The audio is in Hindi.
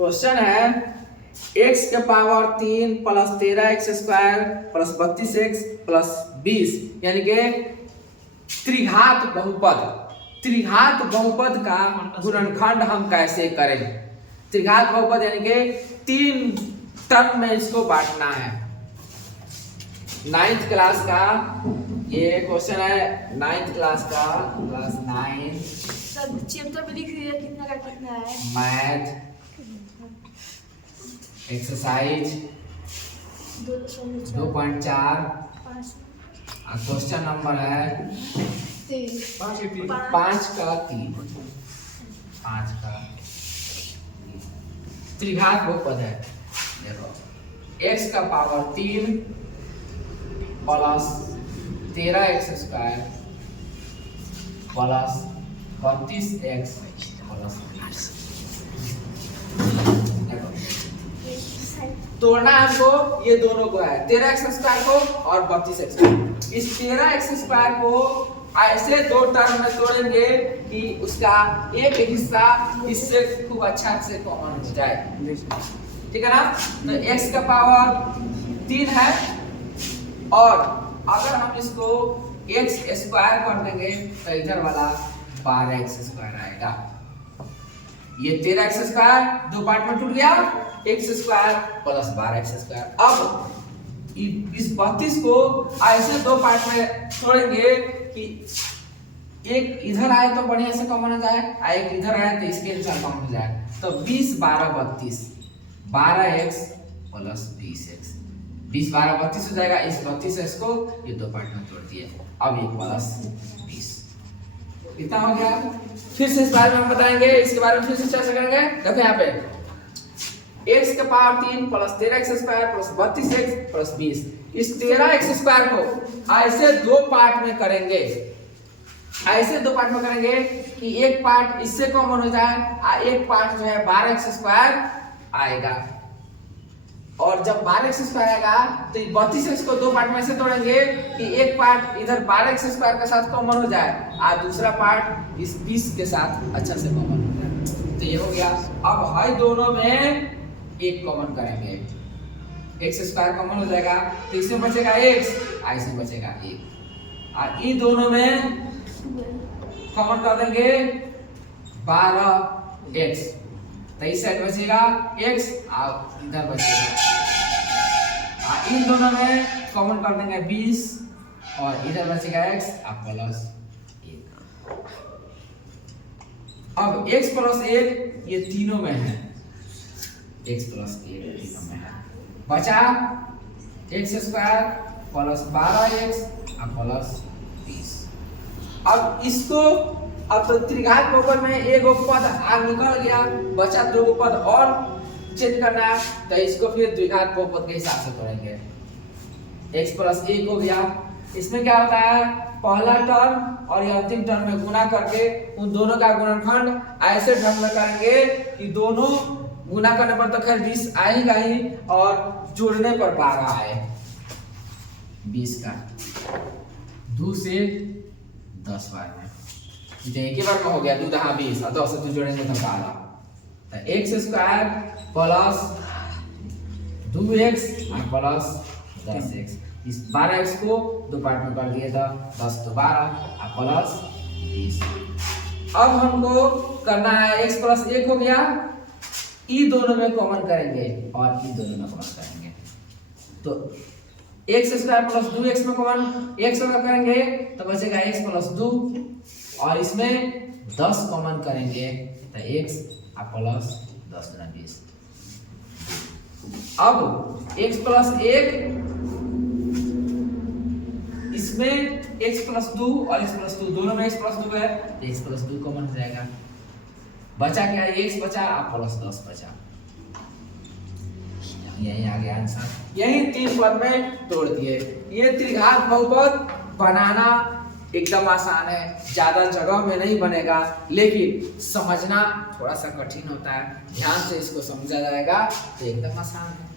क्वेश्चन है x के power 3 plus 13x square plus 32x plus 20 यानी कि त्रिघात बहुपद का गुणनखंड हम कैसे करें। त्रिघात बहुपद यानी कि 3 टर्म में इसको बांटना है। 9th क्लास का ये क्वेश्चन है, 9th क्लास का, क्लास 9 चैप्टर में लिख दिया कितना का कितना है। मैथ एक्सरसाइज 2.4 क्वेश्चन नंबर है 5 का 3। त्रिघात बहुपद है। देखो x का power 3 plus 13x square plus 32x plus 20। तोड़ना है हमको ये दोनों को है, 13x स्क्वायर को और 32x को। इस 13x स्क्वायर को ऐसे दो टर्म में तोड़ेंगे कि उसका एक हिस्सा इससे खूब अच्छा से कॉमन हो जाए, ठीक है ना। तो x का पावर 3 है और अगर हम इसको x स्क्वायर कर देंगे तो इधर वाला 12x स्क्वायर आएगा। ये 13x स्क्वायर दो पार्ट में टूट गया, x square plus 12x square. अब इस 32 को ऐसे दो पार्ट में तोड़ेंगे कि एक इधर आए तो बढ़िया से कॉमन हो जाए, एक इधर आए तो इसके अनुसार कॉमन हो जाए। तो 20 12 32 12x प्लस 20x 20 12 32 हो जाएगा। इस 32x को ये दो पार्ट में तोड़ दिए, अब ये प्लस 20 कितना हो गया। फिर से इस बारे में हम बताएंगे, इसके बारे में फिर से चर्चा करेंगे। देखो यहाँ पे x के power 3 plus 13x square plus 32x plus 20। इस 13x स्क्वायर को ऐसे दो पार्ट में करेंगे, कि एक पार्ट इससे कॉमन हो जाए और एक पार्ट जो है 12x स्क्वायर आएगा। और जब 12x स्क्वायर आएगा तो 32x को दो पार्ट में से तोड़ेंगे कि एक पार्ट इधर 12x स्क्वायर के साथ कॉमन हो जाए और दूसरा पार्ट इस 20 के साथ अच्छा से कॉमन हो जाए। तो ये हो गया। अब हर दोनों में एक कॉमन करेंगे, x स्क्वायर कॉमन हो जाएगा तो इसमें बचेगा x, ऐसे बचेगा 1 और इन दोनों में कॉमन कर देंगे 12x तो इस साइड बचेगा x और इधर बचेगा। इन दोनों में कॉमन कर देंगे 20 और इधर बचेगा x और प्लस 1। अब x प्लस 1 ये तीनों में है, x प्लस 1 तीनों में है। बचा x स्क्वायर प्लस 12x और प्लस 20। अब इसको अब तो त्रिघात बहुपद में एक पद आगे निकल गया, बचा दो पद और चेंज करना है तो इसको फिर द्विघात बहुपद के हिसाब से करेंगे। x प्लस 1 हो गया। इसमें क्या होता है, पहला टर्म और ये अंतिम टर्म में गुना करके उन दोनों का गुणनखंड ऐसे ढंग में करेंगे कि दोनों गुना करने पर तो खैर 20 आएगा ही और जोड़ने पर 12 आए। 20 का 2 से 10 बार में एक ही बार में हो गया, 2 दहा 20 और 10 से 2 जोड़ेंगे तो 12। तो x स्क्वायर प्लस 2x और प्लस 10x। इस 12x को दो पार्ट में कर दिए तो 10 तो 12 और प्लस 20। अब हमको करना है x प्लस 1 हो गया, ई दोनों में कॉमन करेंगे और ई दोनों में कॉमन करेंगे तो x स्क्वायर प्लस 2x में कॉमन x अगर करेंगे तो बचेगा x प्लस 2 और इसमें 10 कॉमन करेंगे तो x प्लस 10 गुना 20। अब x प्लस 1 इसमें x प्लस 2 और x प्लस 2 दोनों में x प्लस 2 है, x प्लस 2 कॉमन हो जाएगा। बचा क्या है, x बचा और प्लस 10 बचा। यही आ गया आंसर। यही 3 पद में तोड़ दिए। ये त्रिघात बहुपद बनाना एकदम आसान है, ज्यादा जगह में नहीं बनेगा लेकिन समझना थोड़ा सा कठिन होता है। ध्यान से इसको समझा जाएगा तो एकदम आसान है।